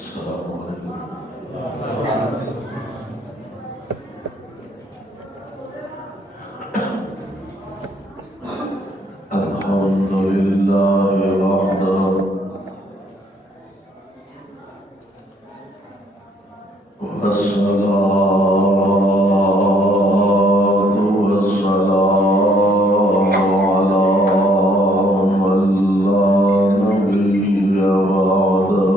السلام علیکم۔ الحمد لله وحده والصلاة والسلام على من لا نبي بعده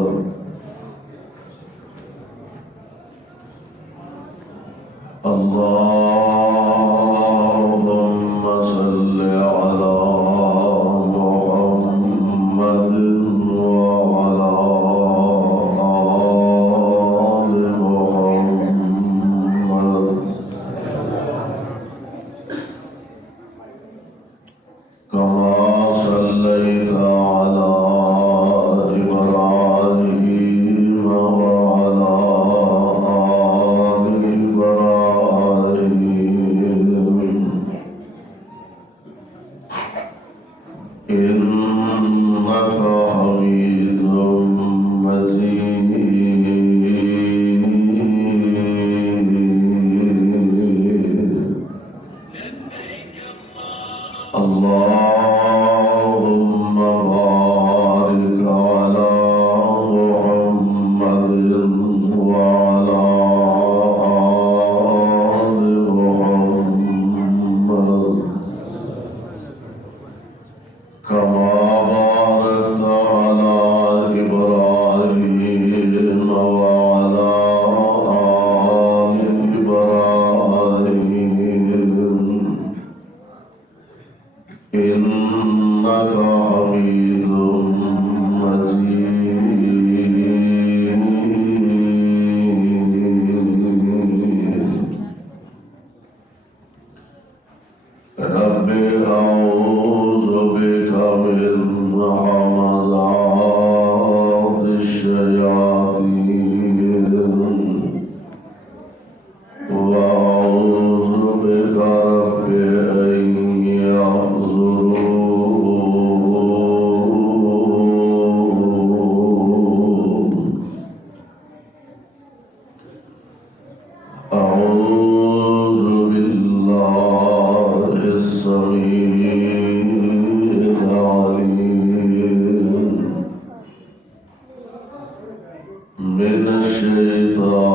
اللهم صل على محمد وعلى آل محمد كما صليت على إبراهيم وعلى آل إبراهيم إنك حميد مجيد اللهم بارك على محمد وعلى آل محمد كما باركت على إبراهيم وعلى آل إبراهيم إنك حميد مجيد رب أعوذ بك من همزات الشياطين وأعوذ بك رب أن يحضرون أعوذ بالله السميع العليم من الشيطان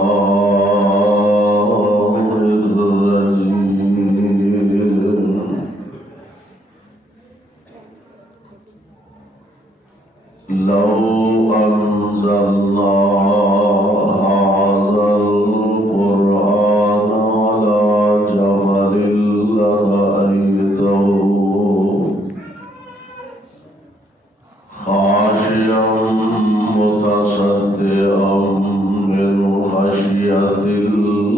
الرجيم لو أنزلنا هذا القرآن على جبل لرأيته خاشعا متصدعا من خشية الله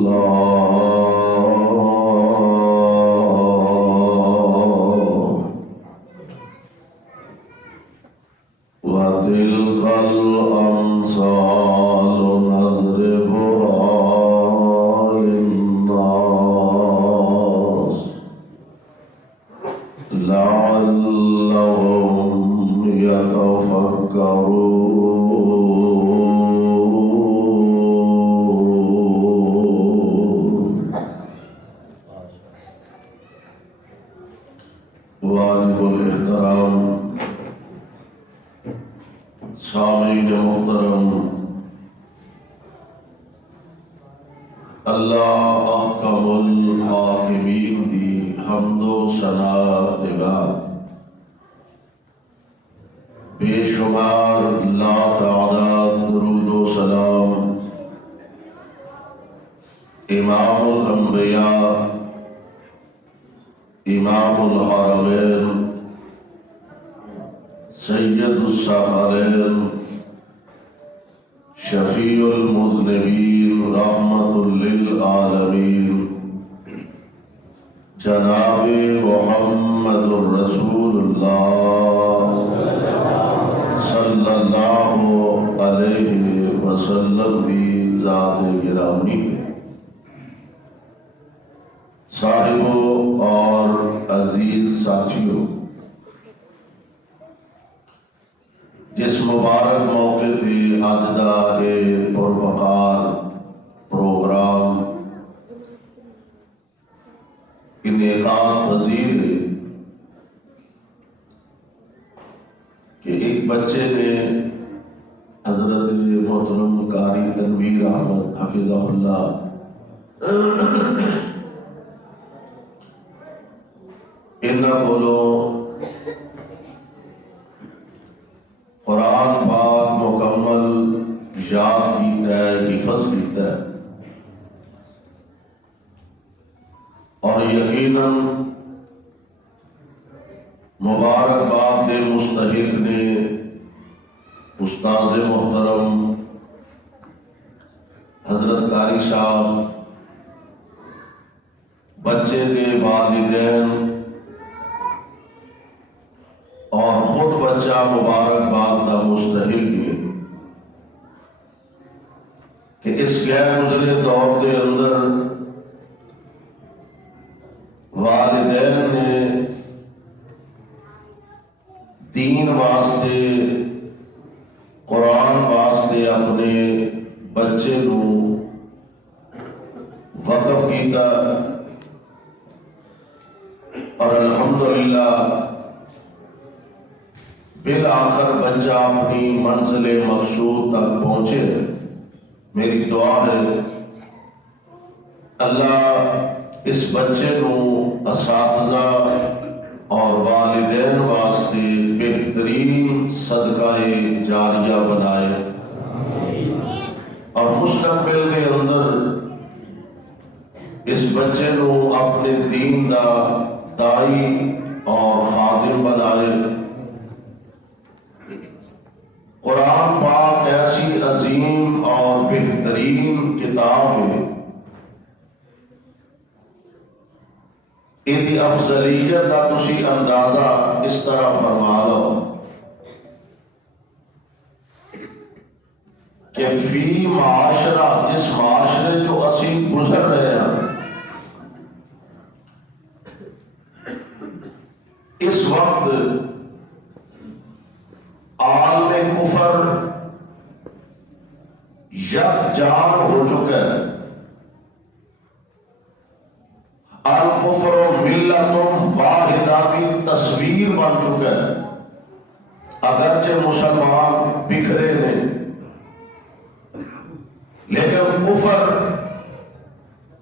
وتلك الأمثال نضربها للناس لعلهم يتفكرون واجب الاحترام سامعین محترم، اللہ احکم الحاکمین دی حمد و ثنا دے بعد بے شمار لا تعداد درود و سلام امام الانبیاء امام الحرمین سید الثقلین شفیع المذنبین رحمت للعالمین جناب محمد الرسول اللہ صلی اللہ علیہ وسلم کی ذات گرامی ہے۔ صاحبوں اور عزیز ساتھیوں، جس مبارک موقع تے اج دا اے پروقار پروگرام انعقاد پذیر ہے کہ ایک بچے نے حضرت محترم قاری تنویر احمد حفظہ اللہ انہاں کولوں قرآن پاک مکمل یاد کیتا ہے، حفظ کیتا ہے، اور یقیناً مبارکباد دے مستحق نے استاد محترم حضرت قاری صاحب، بچے کے والدین اور خود بچہ مبارکباد کا مستحق ہے کہ اس غیر گزرے دور کے اندر والدین نے دین واسطے قرآن واسطے اپنے بچے نو وقف کیتا، اور الحمدللہ بالآخر بچہ اپنی منزل مقصود تک پہنچے۔ میری دعا ہے اللہ اس بچے نو اساتذہ اور والدین واسطے بہترین صدقہ جاریہ بنائے، اور مستقبل کے اندر اس بچے نو اپنے دین دا دائی اور خادم بنائے۔ قرآن پاک ایسی عظیم اور بہترین کتاب ہے، یہ افضلیت کا تسی اندازہ اس طرح فرما لو کہ فی معاشرہ، جس معاشرے جو اسی گزر رہے ہیں، اس وقت عالم کفر یکجان ہو چکا ہے۔ الکفر ملت واحدہ کی تصویر بن چکا ہے، اگرچہ مسلمان بکھرے نے، لیکن کفر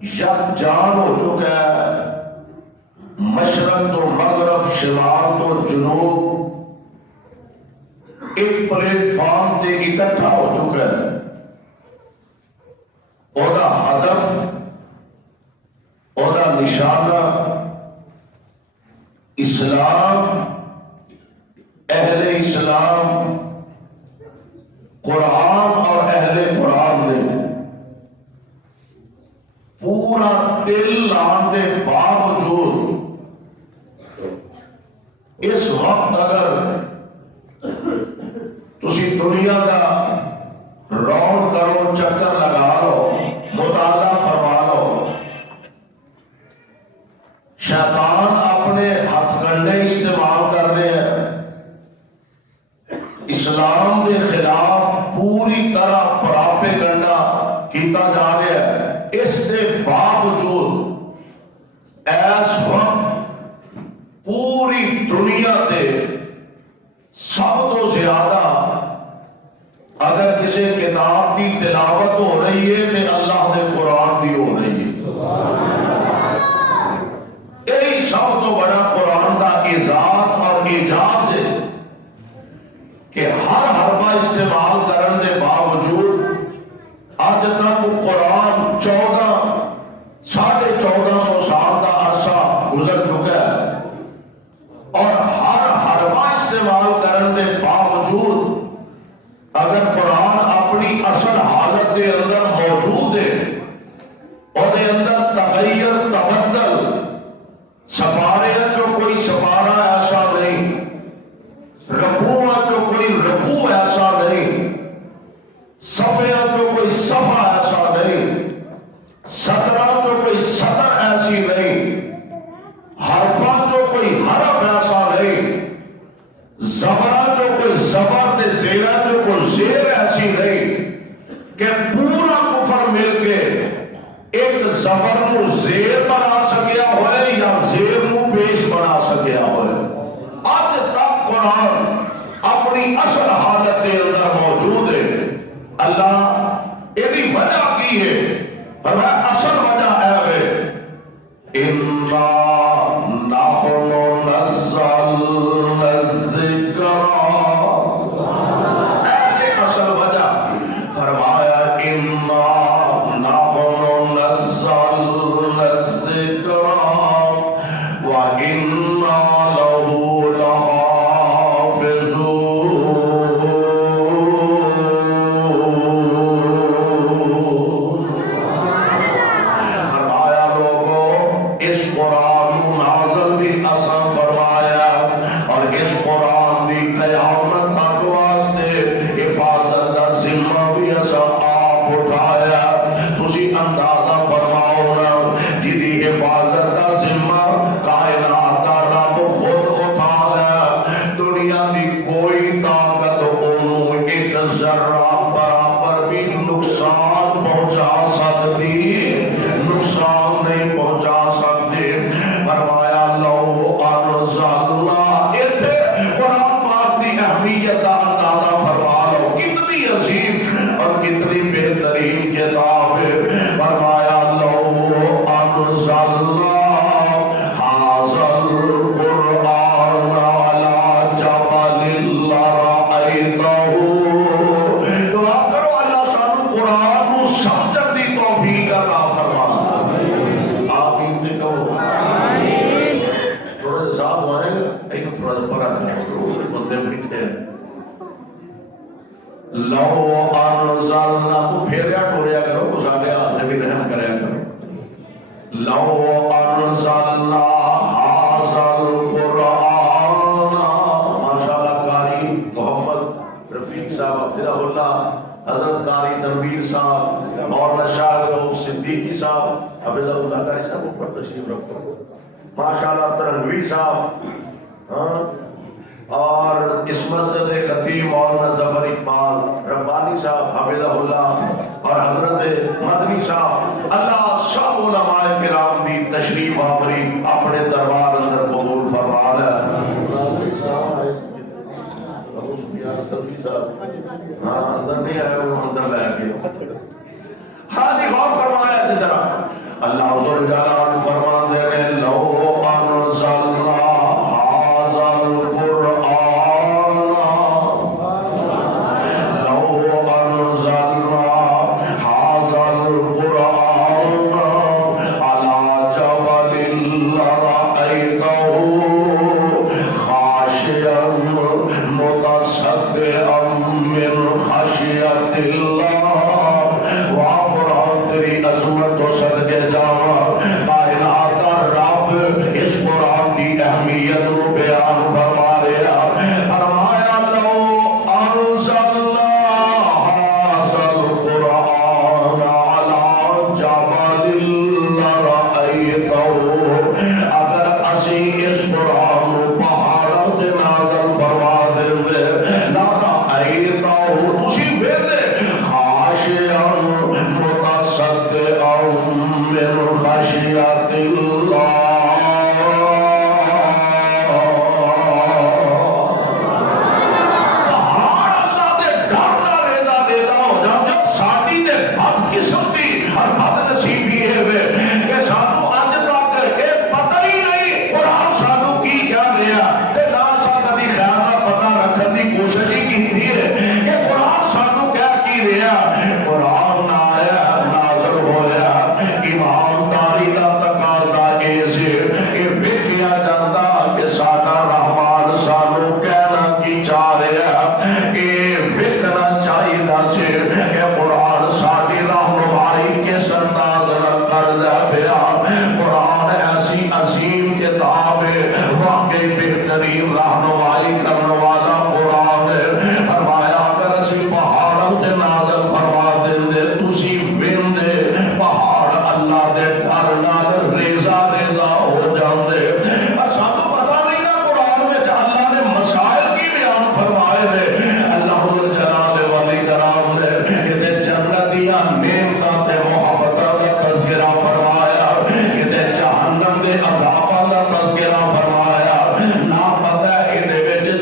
یکجان ہو چکا ہے۔ مشرق تو مغرب، شمال تو جنوب ایک پلیٹ فارم تے اکٹھا ہو چکا ہے۔ اودا ہدف، اودا نشانہ اسلام، اہل اسلام، قرآن اور اہل قرآن نے پورا دل لان کے باوجود اس وقت اگر تسی دنیا کا راؤنڈ کرو، چکر لگا لو، مطالعہ فرما لو، شیطان اپنے ہتھ کنڈے استعمال کر رہے ہیں، اسلام کے خلاف پوری طرح پراپیگنڈا کیتا جا رہا ہے۔ اس کے باوجود اس وقت پوری دنیا تے سب تو زیادہ اگر کسی کتاب کی تلاوت ہو رہی ہے تو اللہ کے قرآن کی ہو رہی ہے۔ یہی سب تو بڑا قرآن کا اعزاز اور اعجاز ہے کہ ہر حربہ استعمال کرنے کے باوجود اج تک قرآن 1450 سال کا عرصہ گزر چکا ہے، اور ہر حربہ استعمال کرنے کے باوجود اگر قرآن اپنی اصل حالت کے اندر موجود ہے، اور اندر تغیر تبدل، سپارے جو کوئی سپارہ ایسا نہیں، رکوع جو کوئی رکوع ایسا نہیں، صفحہ جو کوئی صفحہ ایسا نہیں، سطرہ جو کوئی سطر ایسی نہیں، حرفہ جو کوئی حرف ایسا نہیں، زبرہ جو کوئی زبر دے زیرہ جو کوئی زیر ایسی رہی کہ پورا کفر مل کے ایک زبر نو زیر بنا سکیا ہوئے یا زیر نو پیش بنا سکیا ہوئے. آج تک قرآن اپنی اصل حالت کے اندر موجود ہے. اللہ یہ وجہ کی ہے فرمایا اصل وجہ ہے اِنَّا نَحْنُ نَزَّلْنَا الذِّكْرَ. اصل وجہ فرمایا اِنَّا نَحْنُ نَزَّلْنَا الذِّكْرَ وَإِنَّا لَهُ ماشاءاللہ ترنگوی صاحب اور اس مسجد خطیب مولانا ظفر اقبال ربانی صاحب حفظہ اللہ اور حضرت مدنی صاحب اللہ سب علماء کرام دی تشریف آوری اپنے دربار اندر قبول فرما لے. اندر نہیں آئے وہ اندر لے گئے. حاضر غور فرمایا جس طرح اللہ ذو جلال فرما دے رہے لو انزلنا هذا القرآن لو انزلنا هذا القرآن على جبل لرأيته خاشعا متصدعا من خشية الله. عظمت و صدقے جاواں کائنات دا رب اس قرآن دی اہمیت کو بیان فرما رہا. فرمایا لو انزلنا هذا القرآن على جبل لرأيته. اگر اسی اس قرآن کو پہاڑوں تے نازل فرما دے لرأيته تسی ویکھدے خاشعا متصدعا من خشیت اللہ. پہاڑ اللہ دے ڈر نال ریزا دیدا ہو جاندے. ساڈی تے بد قسمتی اور بد نصیبی ہے کہ سانو اج تک یہ پتہ ہی نہیں قرآن سانو کی کہہ رہا تے نہ سا کدی خیال نہ پتہ رکھن دی کوشش ہی کیتی ہے کہ قرآن سانو کہہ کی رہا. قرآن آیا ایمانداری کا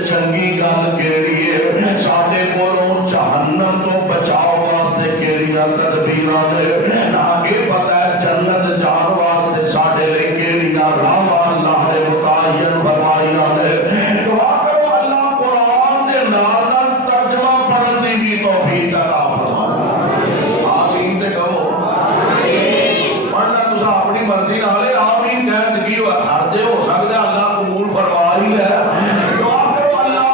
چنگی گل کیڑی ہے ساڈے کولوں جہنم تو بچاؤ واسطے کیڑیاں تدبیراں نے آگے پتہ ہے جنت جان واسطے ساڈے لئی کیڑیاں راواں اللہ نے متعین فرمائیاں نے دعا کرو اللہ قرآن دے نال نال ترجمہ پڑھن دی بھی توفیق عطا فرمائے آمین تے کہو آمین پڑھنا تساں اپنی مرضی نال آمین کہن کی ہر دے ہو سکدا اللہ قبول فرما ہی لے دعا کرو اللہ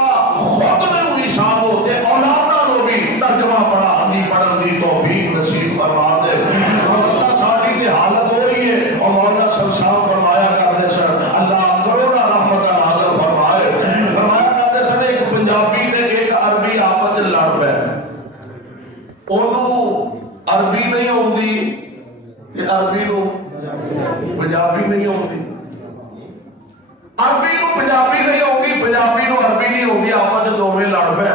خود نے بھی سامو تے اولاداں نو بھی ترجمہ پڑھن دی توفیق نصیب فرما دے اللہ ساری دی حالت ہوئی ہے اور مولانا صاحب فرمایا کرتے سن اللہ کروڑا رحمت نازل فرمائے فرمایا کرتے سن ایک پنجابی تے ایک عربی آپس وچ لڑ پے اونوں عربی نہیں آوندی تے عربی نو پنجابی نہیں آوندی عربی نو پنجابی نہیں آوندی پنجابی نو عربی نہیں آوندی آپس وچ دوویں لڑ پے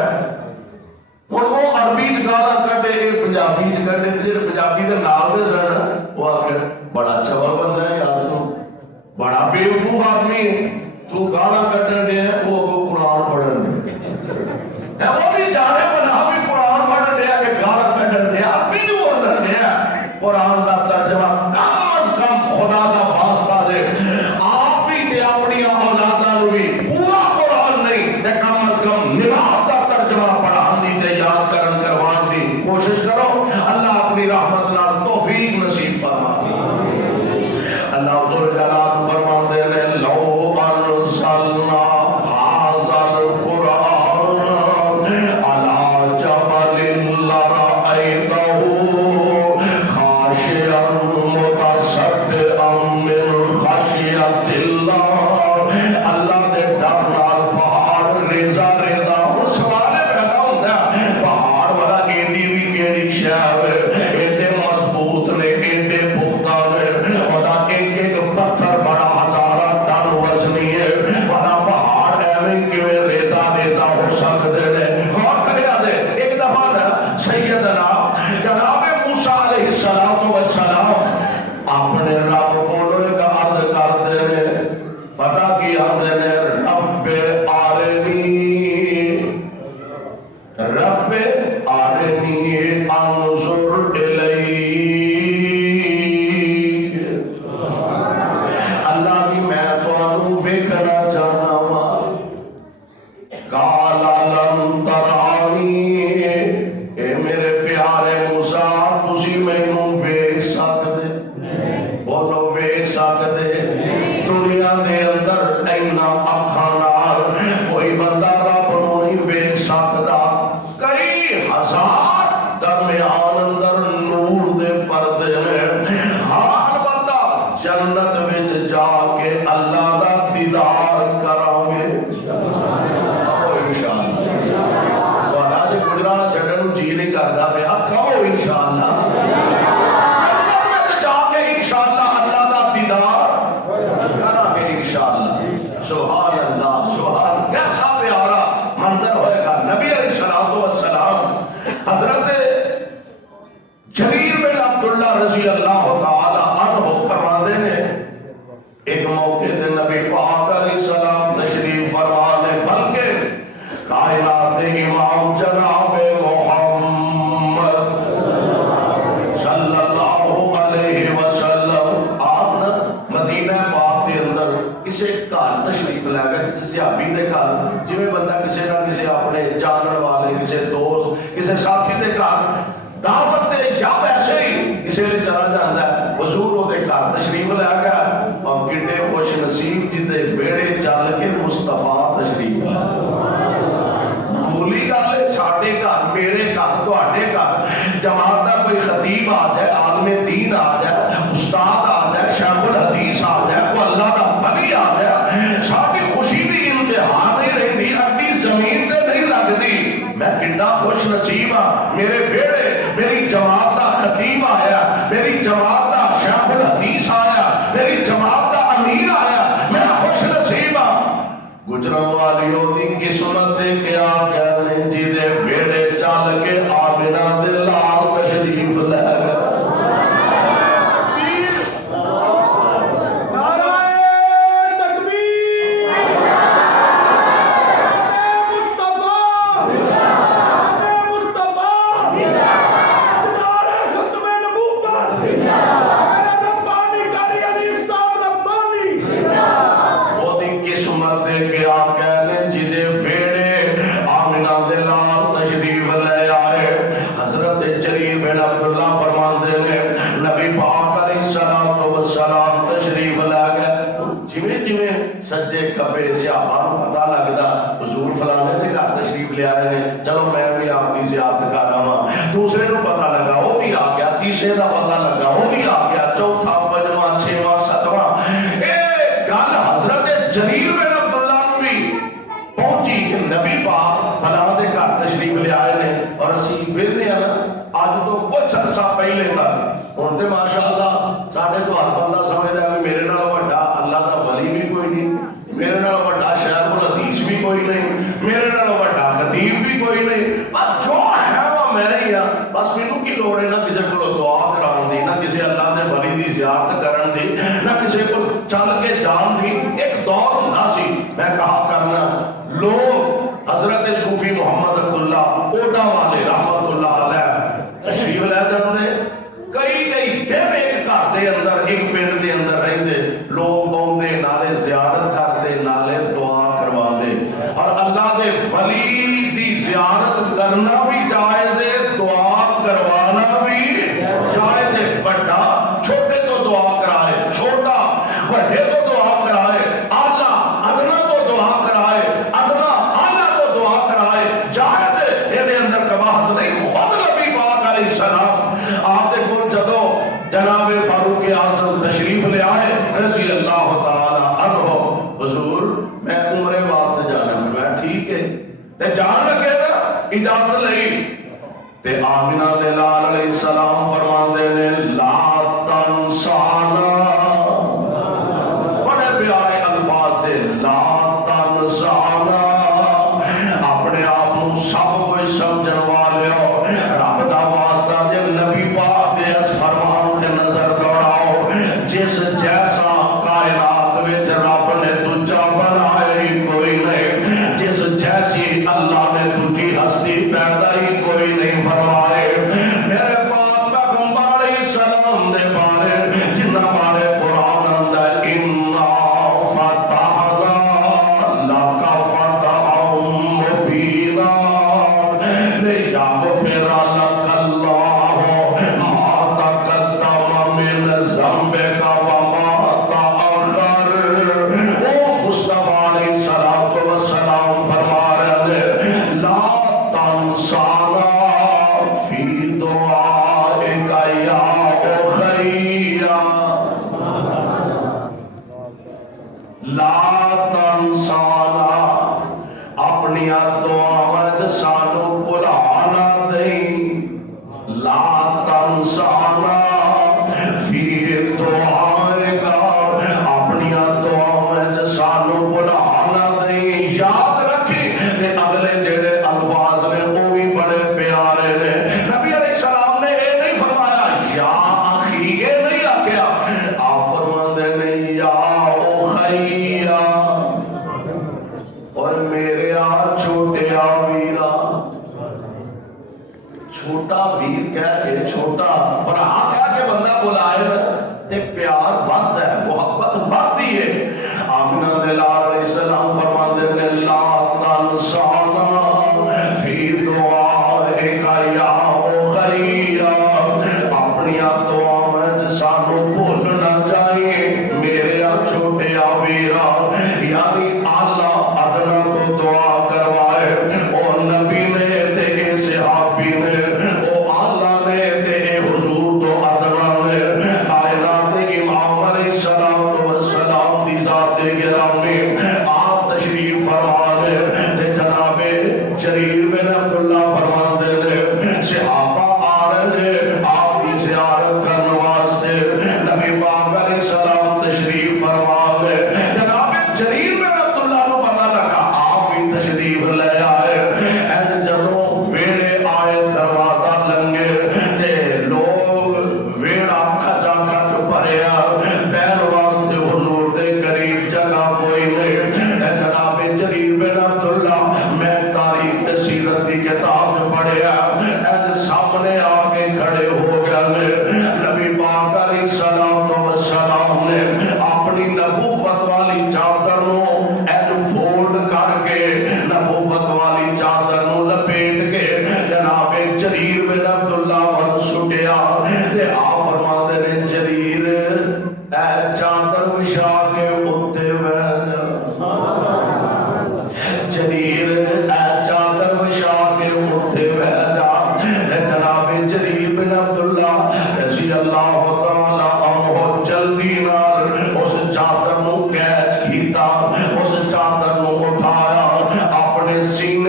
ہن وہ عربی چ گالاں کڈے اے پنجابی چ کڈے تے جڑے پنجابی دے نال دے سن وہ آکھے بڑا چور بندہ ہے یار تو بڑا بیوقوف آدمی ہے تو گالاں کڈن دے وہ قرآن پڑھن دے وہ بھی جانے بنا بھی قرآن پڑھن دے کہ گالاں کڈن دے عربی جو بولن دے قرآن دا ترجمہ کم از کم خدا دا واسطہ دے آپ ہی تے اپنی اولاداں نو بھی پورا قرآن نہیں تے کم از کم نماز دا ترجمہ پڑھان دی تے یاد کرن کروان دی کوشش کرو اللہ اپنی رحمت نال توفیق نصیب فرما اللہ ذو جلال فرماندے نے لو انزلنا ھذا القرآن علی جبل لرأیتہ خاشعا متصدعا من خشیۃ اللہ اللہ دے ڈر نال پہاڑ ریزا ریزا ہن سوال پیدا ہوندا پہاڑ والا ایڈی بھی کیڑی شے ایڈے مضبوط نے ایڈے پختہ نے وہاں ایک ایک پتھر بڑا ہزارہ ٹن وزنی ہے وہاں پہاڑ ایویں کیویں ریزا ریزا ہو سکتے ہیں غور کریا دے ایک دفعہ نا سیدنا جناب موسیٰ علیہ السلام اپنے رب کو ایک عرض کرتے ہیں پتہ کی آتے ہیں رب آرنی انظر الیک اللہ کی میں تانوں ویکھنا چاہنا وا قال لن ترانی اے میرے پیارے موسیٰ تسی مینوں ویکھ سکدے بولو ویکھ سکدے دنیا دے اندر اینا اکھاں نال کوئی بندہ رب نوں نہیں ویکھ سکدا کئی ہزار درمیان اندر نور دے پردے نے ہر بندہ جنت وچ جا کے اللہ دا دیدار کران گے انشاءاللہ تہاڈا جے گجرانا چھڈن نوں جی نہیں کردا پیا کہو انشاءاللہ جنت وچ جا کے انشاءاللہ اللہ دا دیدار کران گے انشاءاللہ سبحان اللہ سبحان کیسا پیارا منظر ہوئے گا نبی علیہ السلام حضرت جریر بن عبداللہ رضی اللہ تعالی عنہ فرماندے نے ایک موقع دے نبی پاک علیہ السلام تشریف فرمانے بلکہ کائنات امام جناب محمد صلی اللہ علیہ وسلم آپ مدینہ پاک کے اندر کسی گھر تشریف لے گئے کسی صحابی دے گھر جویں بندہ کسی نہ کسی اپنے جانن والے کسی دوست کسی ساتھی دے گھر دعوت دے یا ویسے ہی کسی نے چلا جاتا ہے حضور وہ دے گھر تشریف لے گیا اور کڈے خوش نصیب جدے بیڑے چل کے مصطفیٰ تشریف لے معمولی گل ہے ساڈے گھر میرے گھر تواڈے گھر جماعت دا کوئی خطیب آ جائے عالم دین آ جائے استاد آ جائے شیخ الحدیث آ جائے کوئی اللہ دا ولی آ جائے ساری خوشی دی انتہا نہیں رہتی اڈی زمین تے نہیں لگتی میں کڈا خوش نصیب ہاں میرے بیڑے میری جماعت دا خطیب آیا میری جماعت دا شیخ الحدیث آیا میری جماعت دا امیر آیا میں خوش نصیب ہاں گجرم والیوں دی قسمت دے کیا کہنے جی دے بیڑے چل کے آمنہ دے لال تشریف لے گئے لے آئے نے، چلو میں بھی آپ کی زیارت کر رہا ہوں. دوسرے کو پتہ لگا وہ بھی آ گیا، تیسرے کا پتہ لگا وہ بھی آ گیا، چوتھا پنجواں چھواں ستواں. گل حضرت جریر بن عبداللہ کو بھی پہنچی کہ نبی پاک فلاں دے گھر تشریف لے آئے نے، اور اسی ویلے ہیں نا اج تو کچھ عرصہ پہلے تک ہن تے ماشاءاللہ ساڈے تو ہر بندہ سمجھدا ہے میرے نال بڑا اللہ دا ولی بھی کوئی نہیں، میرے نال بڑا شیخ الحدیث بھی کوئی نہیں، میرے نال بڑا خطیب بھی کوئی نہیں، بس جو ہے وہ میں ہی ہاں. بس مینوں کی لوڑ ہے نہ کسی کو دعا کراؤن دی، نہ کسی اللہ دے ولی دی زیارت کرن دی، نہ کسی کو چل کے جان دی. ایک دور ہوندا سی میں کہا کرنا لوگ حضرت صوفی محمد عبداللہ اوڈا والے رحمت اللہ علیہ تشریف لے جاندے، کئی دن ایک گھر دے اندر ایک پنڈ دے اندر رہندے، لوگ آندے نالے زیارت کرتے نالے دعا کرواندے. اور اللہ دے ولی دی زیارت کرنا بھی جائز ہے، دعا کروانا بھی جائز ہے. بڑا چھوٹے تو دعا کرائے، چھوٹا بڑے تو دعا کرائے، آلہ ادنا تو دعا کرائے، ادنا آلہ تو دعا کرائے، جائز ہے. یہ اندر کباہت نہیں. خود نبی پاک علیہ السلام آپ دے کول جدو جناب فاروق اعظم تشریف لے آئے رضی اللہ تعالی عنہ، حضور میں عمرے واسطے جانا ہے. میں ٹھیک ہے تے جان لگے نا اجازت لئی تے آمنہ دے لال علیہ السلام فرماندے نے لا تنسانا، بڑے پیارے الفاظ سے لا تنسانا، اپنے آپ کو سب کچھ سمجھن والے ہو، رب دا واسطہ جے نبی پاک دے اس فرمان تے نظر دوڑاؤ. جس جیسا کائنات وچ رب نے دوجا بنایا ہی کوئی نہیں، جس جیسی اللہ نے دوجی ہستی پیدا ہی کوئی نہیں فرمائے. میرے پاک پیغمبر علیہ السلام دے بارے جنہ بارے قرآن اندہ اِنَّا فَتَحْنَا لَكَ فَتَحًا مُبِينًا لِيَغْفِرَ لَكَ اللَّهُ مَا تَقَدَّمَ مِنْ ذَنبِكَ وَمَا تَأَخَّرَ. وہ مصطفیٰ علیہ السلام فرما رہے ہیں لا تنسانا فی دعائک یا اخیہ، لا تنسانا اپنی دعاواں سانو بھلانا نہیں، لا تنسانا فی دعائک اپنی دعاواں سانو بھلانا نہیں. یاد رکھی تے اگلے جڑے الفاظ نے وہ بھی بڑے پیارے نے. نبی علیہ السلام نے یہ نہیں فرمایا یا اخی، یہ نہیں آخیا. آپ فرماندے نے یا اخیہ، اور میرے چھوٹے ویرا. چھوٹا ویر کہہ کے چھوٹا برا کہہ کے بندہ بلائے نا تے پیار بڑھتا ہے، محبت بڑھتی ہے. آمنہ دے لال علیہ السلام فرماندے نے لا تنسانا فی دعائک یا اخیہ، اپنی دعاواں سانو بھول نہ جائے میرے چھوٹے ویرا. یعنی اعلیٰ ادنا تو دعا کروائے او نبی نے تے صحابی نے، او اعلیٰ نے تے حضور تو ادنا نے. کائنات امام علیہ السلام دی ذات گرامی آپ تشریف فرمانے تے جناب جریر بن عبداللہ فرماندے نے صحابہ آ رہے آپ کی زیارت کرنے واسطے. نبی پاک علیہ السلام تشریف فرمانے، جناب جریر بن عبداللہ کو پتہ لگا آپ بھی تشریف لے آئے. جدوں ویڑے آئے دروازہ لنگے تے لوگ ویڑا کھچا کھچ بھریا، بہن واسطے حضور دے قریب جگہ کوئی نہیں. جناب جریر بن عبداللہ میں تاریخ تے سیرت دی کتاب پڑھیا، سامنے آ کے کھڑے ہو گئے. نبی پاک علیہ السلام نے اپنی نبوت والی چادر نو فولڈ کر کے نبوت والی چادر نو لپیٹ کے جناب جریر بن عبداللہ ون سٹیا تے آپ فرماتے نے جریر اے چادر وچھا کے اوتے بیٹھ جا. جریر اے چادر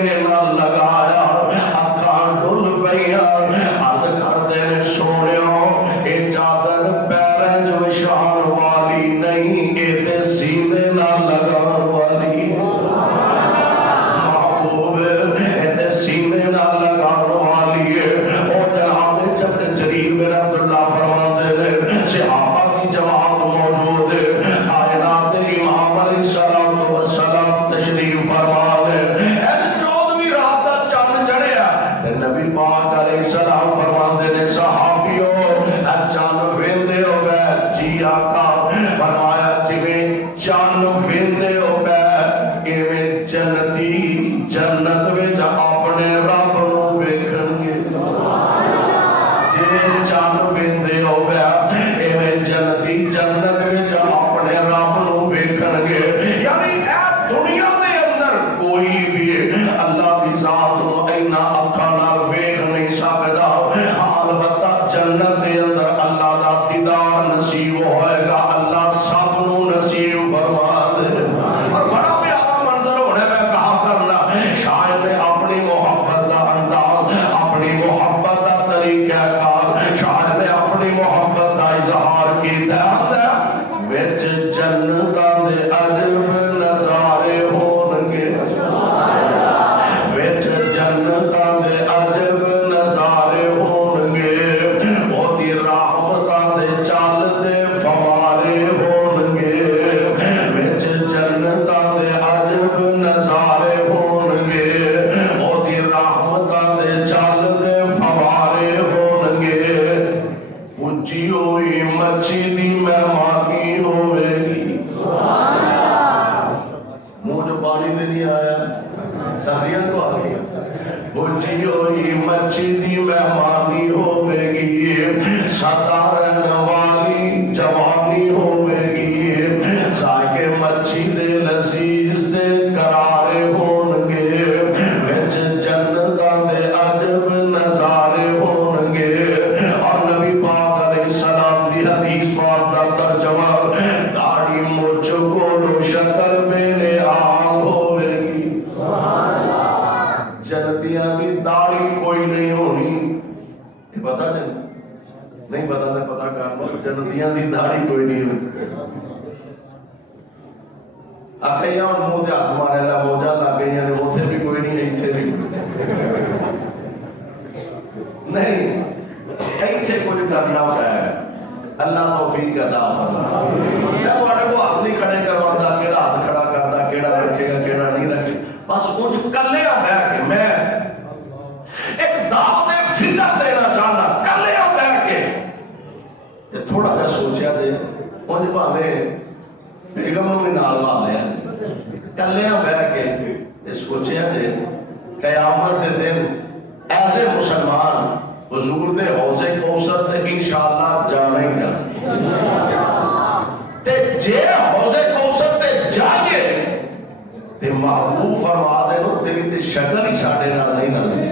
سینے نہ لگایا اکھاں ڈل پئیاں عرض کردے نے سونیو اے چادر پیراں وچ وچھان والی نہیں اے تے سینے نہ لگان والی محبوب اے تے سینے نہ لگان والی ہے او جناب جبر جریر بن عبداللہ فرماتے ہیں صحابہ کی جماعت موجود ہے کائنات امام علیہ الصلوۃ والسلام تشریف فرما لے اے 14ویں رات دا چاند چڑھیا تے نبی پاک علیہ السلام فرماندے نے صحابیو اے چاند ویندے ہو گئے جی آقا فرمایا جویں چاند ویندے ہو گئے ایویں جنتی جنت وچ اپنے رب نو ویکھن گے جویں چاند ویندے ہو گیا ایویں جنتی جنت وچ اپنے رب نو ویکھن گے یعنی اے دنیا دے اندر کوئی بھی اللہ دی ذات نو اینا اکھاں نال ویکھ نہیں سکدا البتہ جنت دے اندر اللہ دا دیدار نصیب ہوئے گا اللہ سب نو نصیب فرما دے اور بڑا پیارا منظر ہونے میں کہا کرنا شاید اپنی محبت دا انداز اپنی محبت دا طریقہ کار شاید اپنی محبت دا اظہار کیتا ہے وچ جنتاں دے عجب نظارے ہون گے وچ جنتاں دے عجب نظارے ہون گے او دی رحمتاں دے چل دے فوارے ہون گے وچ جنتاں دے عجب نظارے ہون گے او دی رحمتاں دے چل دے فوارے ہون گے اونچی ہوئی مچھی دی مہمانی ہوے گی منہ جو پانی دے نہیں آیا سردیاں تو آ گئی اونچی ہوئی مچھی دی مہمانی ہوے گی سدا رہن والی جوانی ہوے گی ذائقے مچھی دے لذیذ دے کرارے ہون گے وچ جنتاں دے عجب نظارے ہون گے اور نبی پاک علیہ السلام دی حدیث پاک دا ترجمہ داڑھی مچھ کو شکل میرے آل ہوے گی جنتیاں دی داڑھی کوئی نہیں ہونی یہ پتہ نہیں پتہ تے پتہ کر لو جنتیاں دی داڑھی کوئی نہیں ہونی آکھیاں اور منہ تے ہاتھ مارے لا موجاں لگ گئیاں نے اوتھے بھی کوئی نہیں ایتھے بھی نہیں ایتھے کچھ کرنا ہے اللہ توفیق عطا فرمائے میں تواڈے کو ہاتھ نہیں کھڑے کرواتا کیڑا ہاتھ کھڑا کردا کیڑا رکھے گا کیڑا نہیں رکھے بس کچھ کلیا بیٹھ کے میں ایک دعوت فکر دینا چاہتا کلیا بیٹھ کے تھوڑا جا سوچیا دے انج بھاویں بیگم نو بھی نال لا لیا کلیا بیٹھ کے سوچیا دے قیامت دے دن ایسے مسلمان حضور دے حوض کوثر تے انشاءاللہ جانا ہی جانا تے جے حوض کوثر تے جائیے تے محبوب فرما دے نو تیری تے شکل ہی ساڈے نال نہیں لگی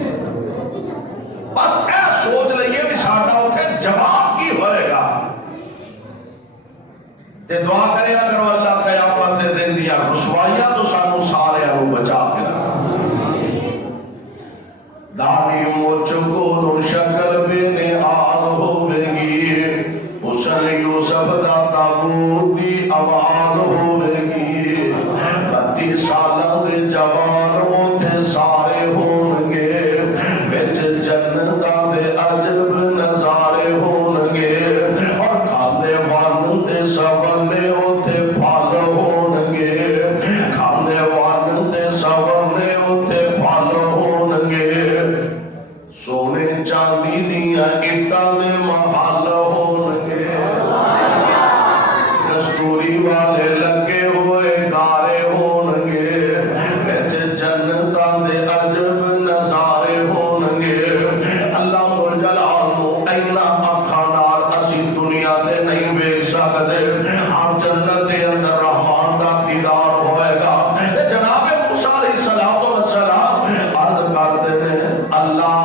بس اے سوچ لئیے بھی ساڈا اوتھے جواب کی ہوئے گا تے دعا کریا کرو اللہ قیامت دے دن دیا رسوائیاں تو سانو سارے نو بچا کے داڑھی مچھ کو شکل بے نہاد ہوے گی حسن یوسف دا تابوت دی آواز ہوے گی 32 سالاں دے جوان اوتھے سارے ہون گے وچ جنتاں دے عجب نظارے ہون گے اور کھاندے ون تے سونے اوتھے پھل ہون گے کھاندے ون تے سونے اوتھے پھل ہون گے سونے چاندی دیا اٹاں دے محل ہون گے کستوری والے لگے ہوئے گارے ہون گے وچ جنتاں دے عجب نظارے ہون گے اللہ جلال نو اینا اکھاں نال اسی دنیا تے نہیں ویکھ سکدے ہم جنت دے اندر رحمان دا دیدار ہوئے گا جناب موسیٰ علیہ السلام عرض کردے نے اللہ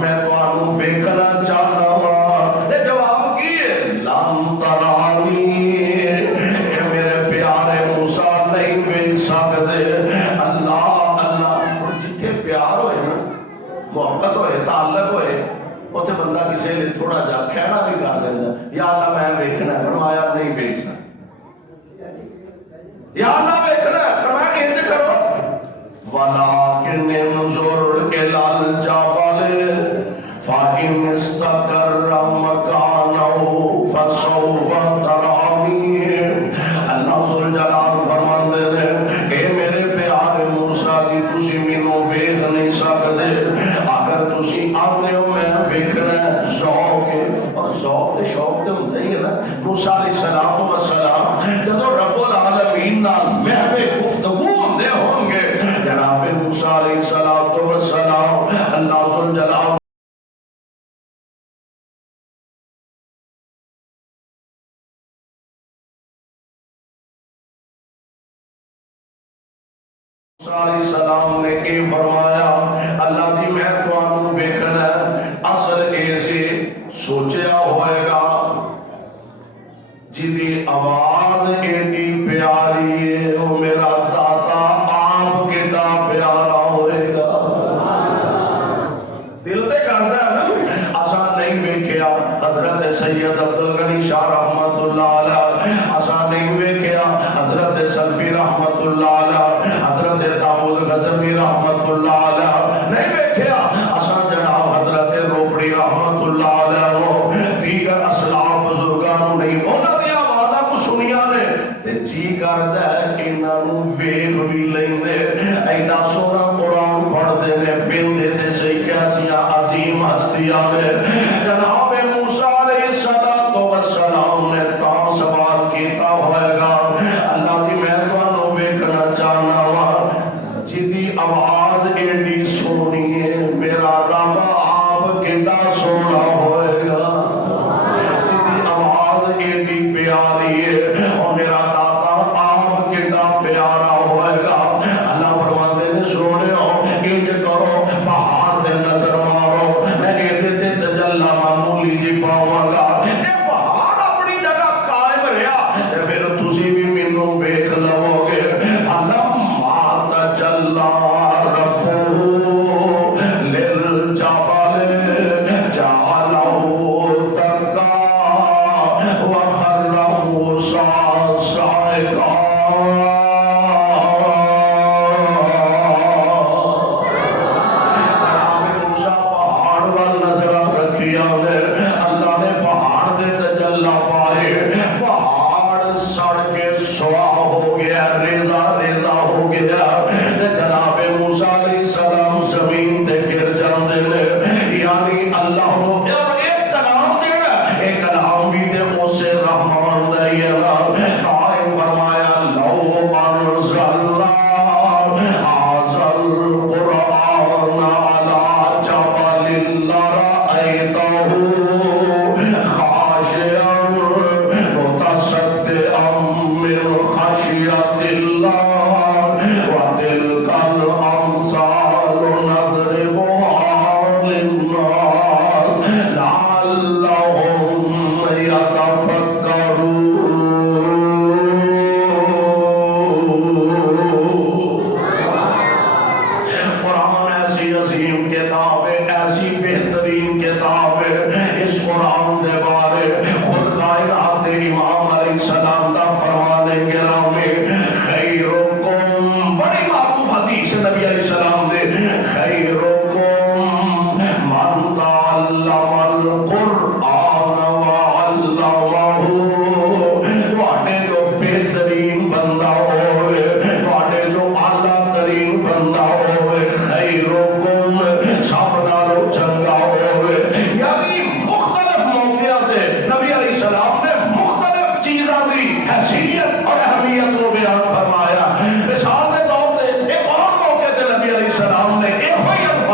میں تانوں ویکھنا چاہتا ہوں تے جواب کی ہے لم ترانی اے میرے پیارے موسیٰ نہیں ویکھ سکدے اللہ اللہ جتھے پیار پیار ہوئے نا محبت ہوئے تعلق ہوئے اتنے بندہ کسی نے تھوڑا جا کہنا بھی کر دینا یا اللہ میں ویکھنا فرمایا نہیں ویکھ سکتا یا اللہ ویکھنا فرمایا انج کرو ولکن انظر الی الجبل فإن استقر مكانه فسوف تراني اللہ ذوالجلال فرماندے نے اے میرے پیارے موسیٰ کی تسی مینوں ویکھ نہیں سکدے اگر تسی آندے ہو میں ویکھنا ذوق ہے اور ذوق تے شوق تے ہوندا ہی ہے نا موسیٰ علیہ السلام جدوں رب العالمین نال محو گفتگو ہوندے ہوں گے جناب موسیٰ علیہ السلام اللہ ذوالجلال علیہ السلام نے یہ فرمایا اللہ دی میں تمہیں ویکھنا اصل ایسے سوچیا ہوئے گا جی دی آواز ایڈی پیاری ہے وہ میرا داتا آپ کیڈا پیارا ہوئے گا دل تے کردا ہے نا اساں نہیں ویکھیا حضرت سید عبدالغنی شاہ رحمت اللہ علیہ اساں نہیں ویکھیا حضرت سلفی رحمت اللہ علیہ حضرت داؤد غزنوی رحمت اللہ علیہ نہیں ویکھیا اساں جناب حضرت روپڑی رحمت اللہ علیہ دیگر اسلاف بزرگاں نہیں انہاں دی آوازاں کو سنیا نے تے جی کردا ہے انہاں نوں ویکھ بھی لیندے اینا سونا قرآن پڑھدے نے پیندے تے صحیح کیسیاں عظیم ہستیاں نے جناب موسیٰ علیہ السلام نے تا سوال کیتا ہوئے گا اللہ دی میں تانوں ویکھنا چاہنا وا جدی آواز ایڈی سونی ہے میرا رب آپ کیڈا سونا ہوئے گا جدی آواز ایڈی پیاری ہے اور میرا داتا آپ کیڈا پیارا ہوئے گا اللہ فرماتے نے سونے ہو انج کرو پہاڑ دے نظر مارو میں ایدے تے تجلہ معمولی جی پاواں گا یہ پہاڑ اپنی جگہ قائم رہا پھر تسی بھی مینوں ویکھ لو گے فلما تجلى ربه للجبل جعله دكا وخر موسى صعقا اللہ نے پہاڑ دے تجلہ پائے پہاڑ سڑ کے سوا ہو گیا ریزہ ریزہ ہو گیا جناب موسیٰ علیہ السلام زمین تے گر جاندے نے یعنی اللہ کو ایک کلام دینا ایک کلام بھی دے اسے رحمان دے قائم فرمایا لو انزلنا هذا القرآن على جبل لرأيته خاشعا متصدعا من خشية الله وتلك الأمثال نضربها للناس لعلهم يتفكرون قرآن ایسی عظیم کتاب ہے ایسی بہترین کتاب ہے اس قرآن دے بارے خود کائنات امام علیہ السلام دا فرمانے گرامی خیرکم بڑی معروف حدیث نبی علیہ السلام دے خیرکم من تعلم القرآن وعلمہ وانے جو بہترین بندہ ہوئے وانے جو اعلیٰ ترین بندہ ہوئے خیرکم سب نالو چنگا ہوئے یعنی مختلف موقعوں تے نبی علیہ السلام نے مختلف چیزاں دی حیثیت اور اہمیت کو بیان فرمایا مثال کے طور پہ ایک اور موقع تے نبی علیہ السلام نے ایک ہی الفاظ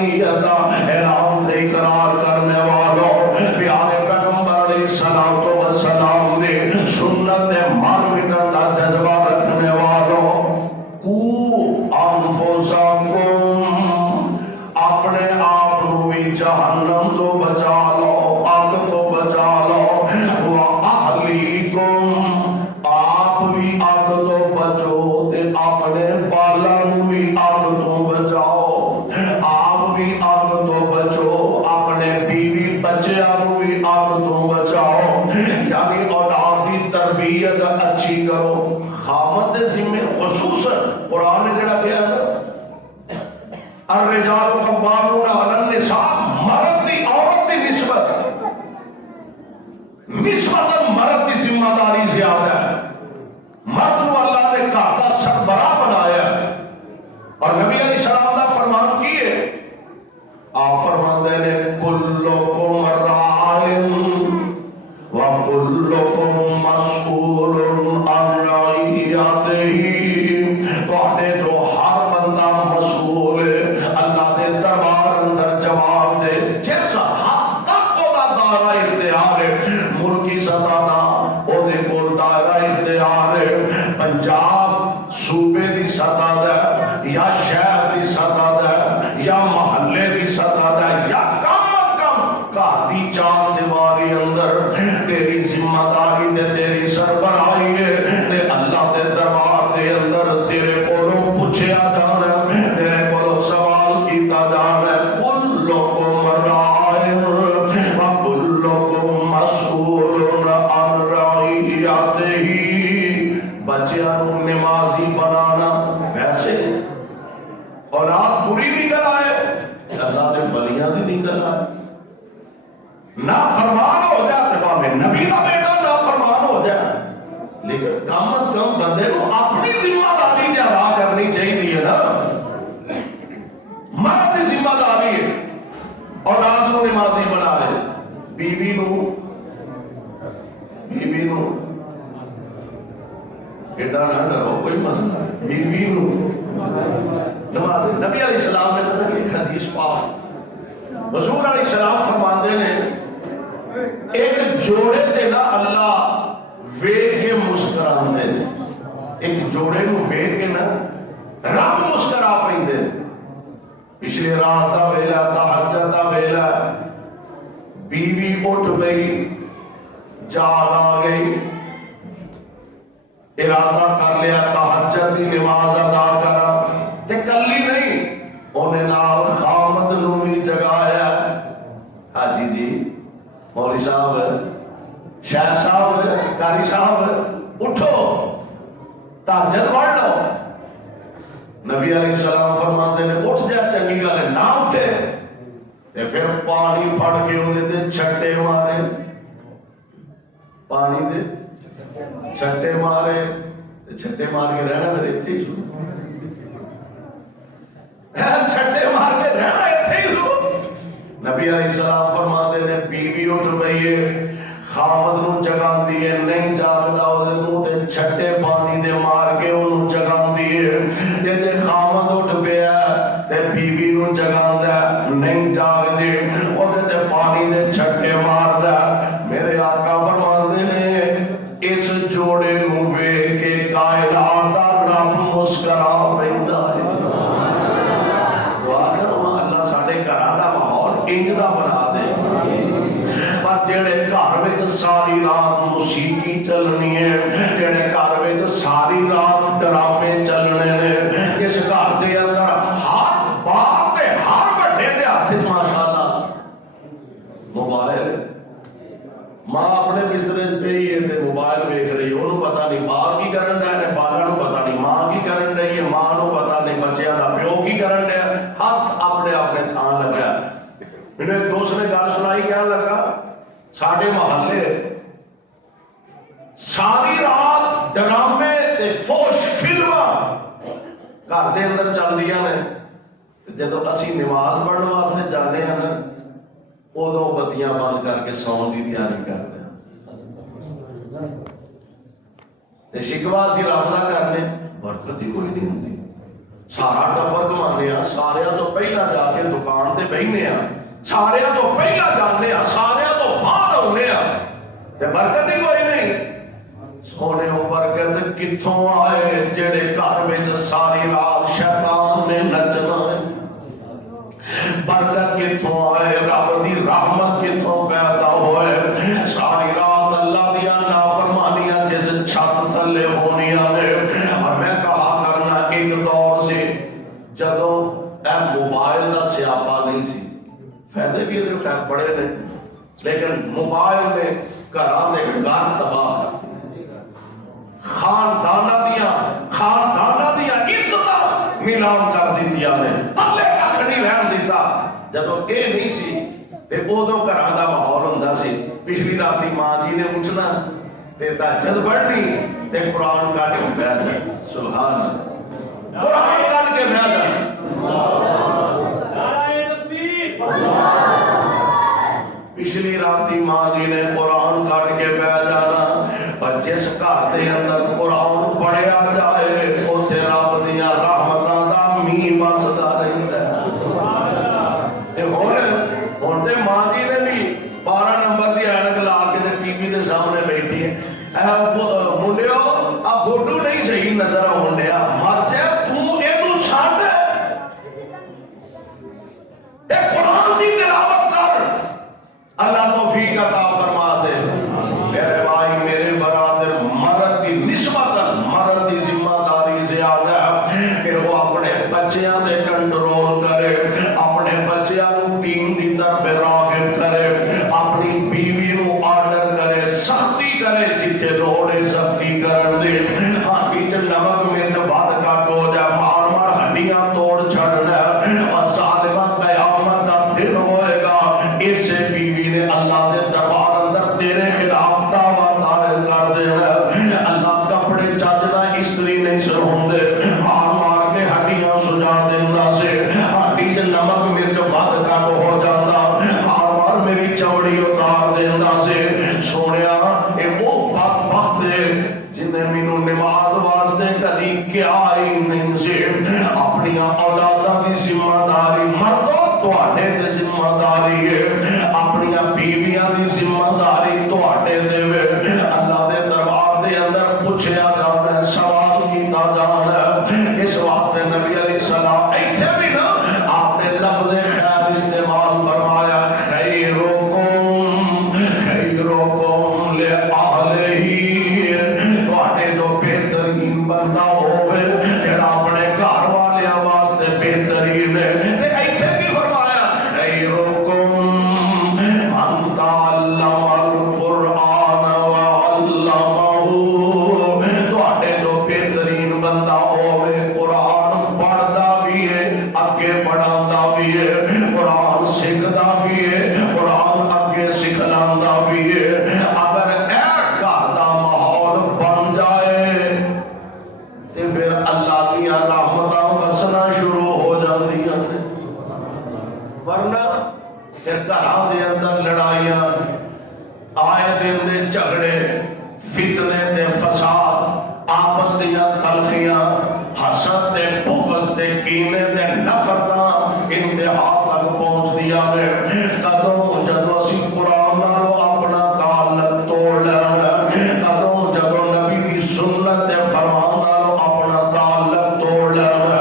ربانیت اعلان تے اقرار کرنے والوں پیارے پیغمبر علیہ السلام نے سنت مان مٹن کا جذبہ رکھنے والوں انفسکم اپنے آپ بھی جہنم تو بچا لو آگ تو بچا لو وَأَهْلِيكُمْ آپ بھی آگ تو بچو تے اپنے بالوں بھی آگ تو بچاؤ آپ بھی آگ تو بچو اپنے بیوی بچیاں بھی آگ تو بچاؤ یعنی اولاد کی تربیت اچھی کرو خامد ذمہ خصوصاً قرآن نے جڑا کیا ہے الرجال قوامون علی النساء مرد دی عورت دی نسبت مرد کی ذمہ داری زیادہ ہے مرد کو اللہ نے گھر کا سربراہ بنایا ہے اور نبی علیہ السلام کا فرمان کی ہے آپ فرماتے ہیں کلکم راعٍ وکلکم مسئول عن رعیتہ تواڈے جو ہر بندہ مسئول ہے اللہ دے دربار اندر جواب دے جس حد تک دا دائرہ اختیار ہے ملکی سطح دا او دے کول دائرہ اختیار ہے پنجاب صوبے دی سطح دا یا شہر دی سطح دا یا محلے دی سطح دا یا کم از کم گھر دی چار دیواری اندر تیری ذمہ داری تے تیری سربراہی ہے تے اللہ دے دربار دے اندر تیرے کولوں پوچھیا جانا تیرے کولوں سوال کیتا جانا کلکم راعٍ وکلکم مسئول عن رعیتہ بچیاں نمازی بنانا ویسے اولاد بری نکل آئے اللہ دے بلیاں دی نکل آئے نہ فرمان ہو جائے تو نبی کا بیٹا نہ فرمان ہو جائے لیکن کم از کم بندے کو اپنی ذمہ داری تے ادا کرنی چاہیے نا مرد کی ذمہ داری ہے اولاد کو نمازی بنا دے بیوی نو ایڈا نہ ڈرو کوئی مسئلہ بیوی نو نماز نبی علیہ السلام نے پتہ کہ حدیث پاک حضور علیہ السلام فرماندے نے ایک جوڑے تے نا اللہ ویکھ کے مسکراندے ایک جوڑے نو ویکھ کے نا رب مسکرا پیندے پچھلی رات دا ویلا تہجد دا ویلا بیوی اٹھ گئی جاگ آ گئی ارادہ کر لیا تہجد دی نماز ادا کرا تے کلی نہیں انہیں نال خامد نو بھی جگایا حاجی جی مولوی صاحب شاہ صاحب قاری صاحب اٹھو تہجد پڑھ لو نبی علیہ السلام فرماتے ہیں اٹھ جا چنگی گل ہے نہ اٹھے تے پھر پانی پڑ کے انہیں تے چھٹے مارے پانی دے چھٹے مارے چھٹے مار کے رہنا میرے اتنے ہی سو چھٹے مار کے رہنا اتنے ہی سو نبی علیہ السلام فرماتے ہیں بیوی اٹھ گئی ہے خامد نو جگان دیئے نہیں جاگدا اسے منہ تے چھٹے پانی دے مار کے انہوں جگان دیئے تے خامد اٹھ پیا تے بیوی نو جگان دے نہیں جاگ دے اوتے تے پانی دے چھٹے مار دے میرے آقا فرماندے نے اس جوڑے نو ویکھ کے کائنات دا رب مسکرا پیندا ہے دعا کرو اللہ ساڈے گھراں دا ماحول انج دا بنا دے پر جڑے گھر وچ ساری رات موسیقی چلنی ہے جڑے گھر وچ ساری رات ڈرامے چلنے نے جس گھر دے اندر ہر باپ تے ہر بڑے دے ہاتھ وچ ماشاءاللہ موبائل ماں اپنے بسترے پئی ہے تے موبائل ویکھ رہی ہے انہوں پتہ نہیں باپ کی کرن ڈیا ہے بالاں نوں پتہ نہیں ماں کی کرن رہی ہے ماں نوں پتہ نہیں بچیاں دا پیو کی کرن ڈیا ہاتھ اپنے اپنے تھان لگا میں نے دوست نے گل سنائی کیا لگا ساڈے محلے ساری رات ڈرامے تے فوش فلماں گھر دے اندر چل رہی نے جدو اسی نماز پڑھنے واسطے جانے ہیں نا ادو بتیاں بند کر کے سون کی تیاری کرتے ہیں شکوا اسی رب کا کرنے برکت ہی کوئی نہیں ہوتی سارا ٹبر کمانے سارا تو پہلا جا کے دکان بہنے سارے تو پہلا جانے سارے تو بعد آنے برکت ہی کوئی نہیں. سونے برکت کتوں آئے جڑے گھر میں ساری رات شیطان نے نچنا ہے. برکت کتوں آئے رب دی رحمت کتوں پیدا ہوئے. ساری رات اللہ دیا نافرمانیاں جس چھت تھلے ہونیاں نے. اور میں کہا کرنا ایک دور سے جدوں اے موبائل دا سیاپا نہیں سی, فائدے بھی ادھر خیر بڑے نے, لیکن موبائل نے گھراں دے گھر تباہ کر خاندانہ دیا عزت نیلام کر دیتیا نے. پلے کھ نہیں رہن دیتا. جدو یہ نہیں سی تے ادو گھر کا ماحول ہوں سی. پچھلی رات ماں جی نے اٹھنا تے تہجد پڑھنی تے قرآن کٹ کے بہ جائے. سبحان اللہ, قرآن کٹ کے بہ جائے. پچھلی رات ماں جی نے قرآن کٹ کے بہ جانا. پر جس گھر کے اندر قرآن پڑھیا جائے اتنے رب دیا رحمتاں دا میਂہ وسدا رہتا ہے. ہوں تو ماں جی نے بھی 12 نمبر کی اینک لا کے ٹی وی کے سامنے بیٹھی ہے. منڈیو آ فوٹو نہیں صحیح نظر آن ڈیا, مر جائے تو چھڈ قرآن کی تلاوت کر. اللہ توفیق عطا فرما دے. میرے بھائی میرے برادر, مرد کی نسبت مرد کی ذمہ داری زیادہ ہے کہ وہ اپنے بچیاں سے کنٹرول کرے, اپنے بچیاں کو دین دی طرف راغب کرے, اپنی بیوی نو آرڈر کرے, سختی کرے جتھے لوڑے سختی کرن دے. ہاں بیچ نمک مرچ بد گھٹ ہو جائے مار مار ہڈیاں توڑ چھڑنا اور ظالمہ قیامت دا دن ہوئے گا. اس سے بیوی نے اللہ دے دربار اندر تیرے خلاف دعویٰ دائر کر دینا. اللہ کپڑے چاچنا استری نہیں سر ہوں دے, مار مار کے ہڈیاں سجا دینا سے. ہڈی سے نمک مرچ بد گھٹ ہو جاتا, مار مار میری چمڑی اتار دینا سے. سونیا اے وہ بدبخت ہے جنہیں مینوں نماز واسطے کدی کیا ہی نہیں سے. اپنی اولاداں دی ذمہ داری مردوں تواڈے تے ذمہ داری ہے, اپنی بیویاں دی ذمہ داری تواڈے تے وے. اللہ دے دربار دے اندر پوچھیا جانا ہے, سوال کیتا جانا ہے. اس واسطے نبی علیہ السلام ایتھے بھی نا آپ نے لفظ خیر استعمال فرمایا, خیرکم لأہلہ. تواڈے جو بہترین بندہ ہوئے جڑا اپنے گھر والیاں واسطے بہترین ہے. ایتھے بھی فرمایا خیرکم من تعلم القرآن وعلمہ. تواڈے جو بہترین بندہ ہوئے قرآن پڑھدا بھی ہے, اگے پڑھاندا بھی ہے, قرآن سکھدا بھی ہے, قرآن اگے سکھلاندا بھی ہے. اگر اے گھر دا ماحول بن جائے تے پھر اللہ دیا رحمتاں وسنا شروع ہو جاندیاں نے. ورنہ پھر گھراں دے اندر لڑائیاں, آئے دن دے جھگڑے, فتنے تے فساد, آپس دیا تلخیاں, حسد تے بغض تے کینے تے نفرتاں انتہا تک پہنچ دیا نے. کدوں جدوں اسی قرآن نالوں اپنا تعلق توڑ لینا, کدوں جدوں نبی دی سنت تے فرمان نالوں اپنا تعلق توڑ لینا.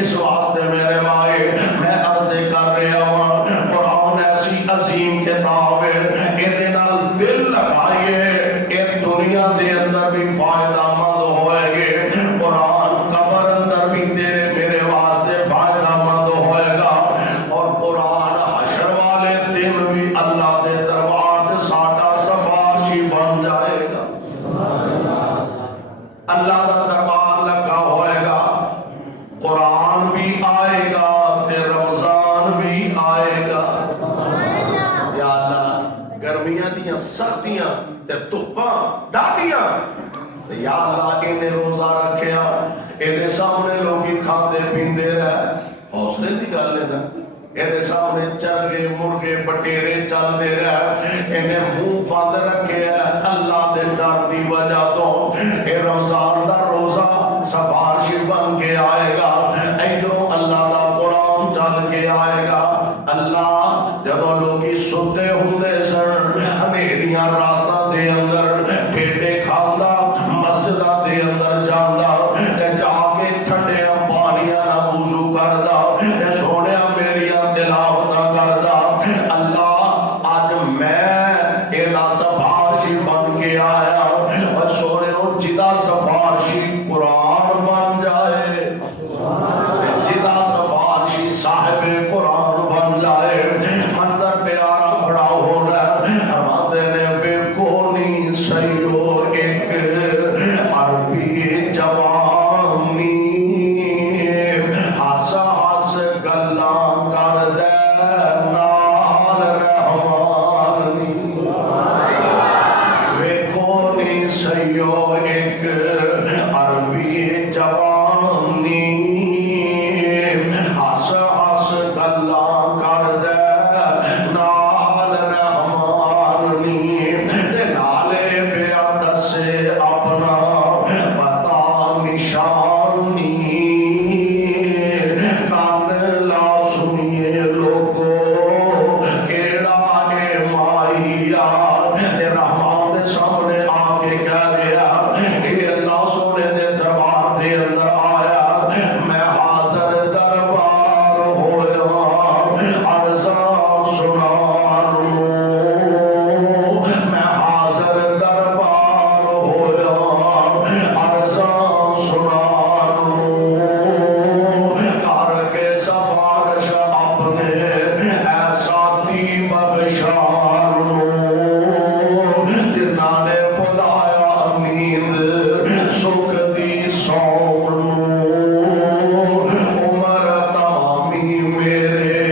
اس واسطے میرے بھائی میں عرض کر رہا ہوں, قرآن ایسی عظیم کتاب ہے, یہ نال دل لگائیے, ایک دنیا دے اندر بھی فائدہ مند ہوئے گے, قرآن قبر اندر بھی تیرے میرے واسطے فائدہ مند ہوئے گا, اور قرآن حشر والے دن بھی اللہ دے دربار سے ساڈا سفارشی بن جائے گا. اللہ دا دربار لگا ہوئے گا, قرآن بھی آئے گا تے رمضان بھی آئے گا. یا اللہ گرمیاں دیاں سختیاں تے دھوپاں ڈاڈیاں, یا اللہ انہیں روزہ رکھیا, یہ سامنے لوگ کھاندے پیندے رہے, حوصلے کی گل ہے نا. یہ سامنے چرگے مرغے بٹیرے چلتے رہے, انہیں منہ بند رکھے اللہ دے ڈر دی وجہ تو. یہ رمضان دا روزہ سفارشی بن کے آئے گا, ادھروں اللہ دا قرآن چل کے آئے گا. اللہ جب لوگ ستے ہوندے سن ہنیریاں راتاں دے اندر ٹھیڈے کھاندا مسجداں دے اندر جاندا تے جا کے ٹھنڈیاں پانیاں نال وضو کردا تے سونیا میریاں تلاوتاں کردا اللہ اج میں ایدا سفارشی بن کے آیا اور سونیو جدا سفارشی قرآن بن جائے جدا سفارشی صاحب قرآن بن جائے منظر پیارا بڑا ہو رہا ہے ہمارے نے بے کونی سیو ایک عربی جوانی ہس ہس گلاں کر دے نال رحمانی بے کونی سیو ایک عربی جوانی ہس ہس گلاں کر دے نال رحمانی تے نالے پیا دسے اپنا پتا نشانی کان لا سنیے لوگو کیڑا ہے مائیا تے رحمان دے سامنے آ کے کہہ رہا اے اللہ سونے دے دربار دے اندر آیا میں حاضر دربار ہویا عرضاں سنان میں حاضر دربار ہویا عرضاں سنان کر کے سفارش اپنے ایسا تی بخشان جنہاں نے بلایا نیند سکھ دی سون عمر تمامی میرے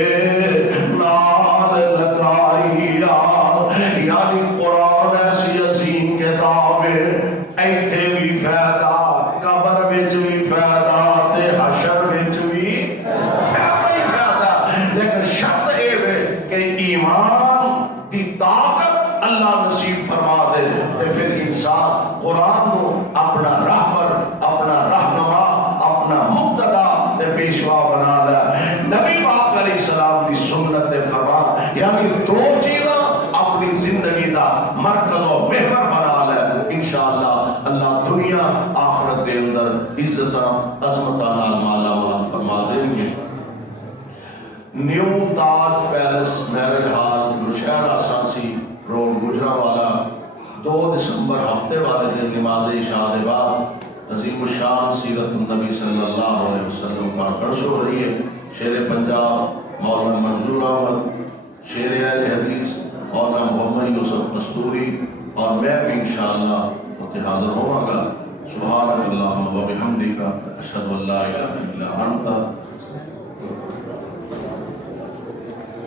نال لگائیا یعنی قرآن ایسی عظیم کتاب ہے ایتھے بھی فائدہ قبر وچ بھی فائدہ تے حشر وچ بھی فائدہ ہی فائدہ لیکن شرط اے ہے کہ ایمان دی طاقت اللہ نصیب فرما دے تے پھر انسان قرآن کو اپنا رہبر اپنا رہنما اپنا مقتدا تے پیشوا بنا لے نبی پاک علیہ السلام دی سنت تے فرمان یعنی دو چیزاں اپنی زندگی دا مرکز و محور بنا لے انشاءاللہ اللہ دنیا آخرت دے اندر عزتاں عظمتاں نال مالا مال فرما دیں گے new Taj palace marriage hall نوشہر اساسی روڈ گجرانوالا 2 دسمبر ہفتے والے دن نماز عشاء کے بعد عظیم الشان سیرت النبی صلی اللہ علیہ وسلم کانفرنس ہو رہی ہے شیر پنجاب مولانا منظور احمد شیر اہل حدیث مولانا محمد یوسف قصوری اور میں بھی انشاءاللہ اتنے حاضر ہوں گا سبحانک اللہم و بحمدک اشہد ان لا الہ الا انت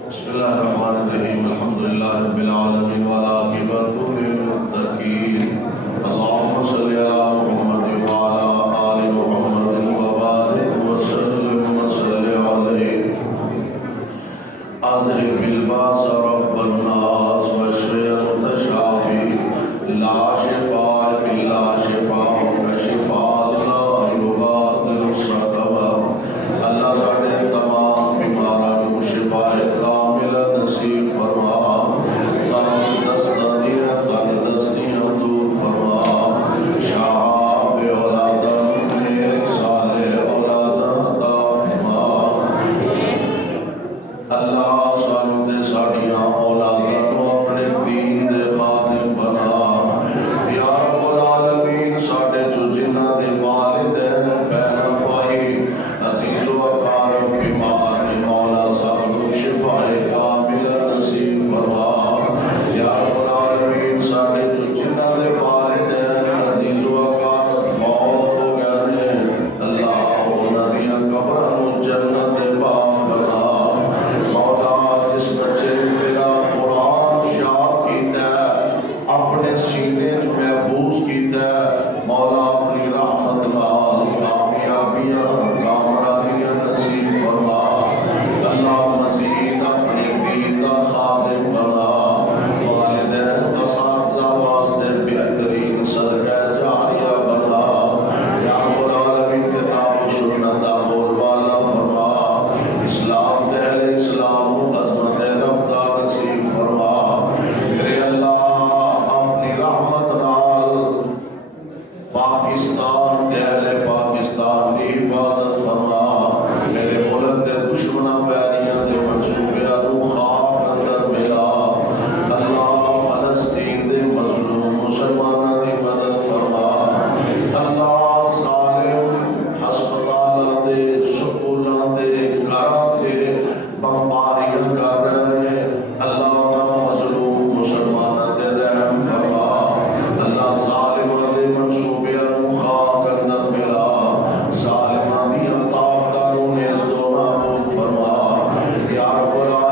بسم اللہ الرحمن الرحیم الحمدللہ رب العالمین والعاقبۃ للمتقین اللہم صلی علی محمد وعلی آل محمد وبارک وسلم وصلی علیہ اذهب الباس رب الناس واشف انت شافی لا شفاء الا شفاءک شفاء لا یغادر سقما اللہ ساڈے تمام بیماراں نوں شفاء کامل نصیب فرما تندرستیاں دور فرما شاب اولاداں نیک صالح اولاداں عطا فرما اللہ سانوں تے ساڈیاں اولاداں نوں اپنے دین دے خادم بنا یا رب العالمین ساڈے جو جنہاں دے والدین بہن بھائی عزیز و اقارب بیمار نے مولا سب کو شفاء کامل نصیب فرما یا رب العالمین ساڈے جو جنہاں دے والدین عزیز و اقارب فوت ہو گئے نے اللہ انہاں دیاں قبراں نوں جنت دے باغ بنا مولا جس بچے نے تیرا قرآن بمباریاں کر رہے ہیں، اللہ انہاں مظلوم مسلماناں تے رحم فرما، اللہ ظالماں دے منصوبیاں نوں خاک اندر ملا، ظالماں دیاں طاقتاں نوں نیز و نابود فرما یا رب العالمین۔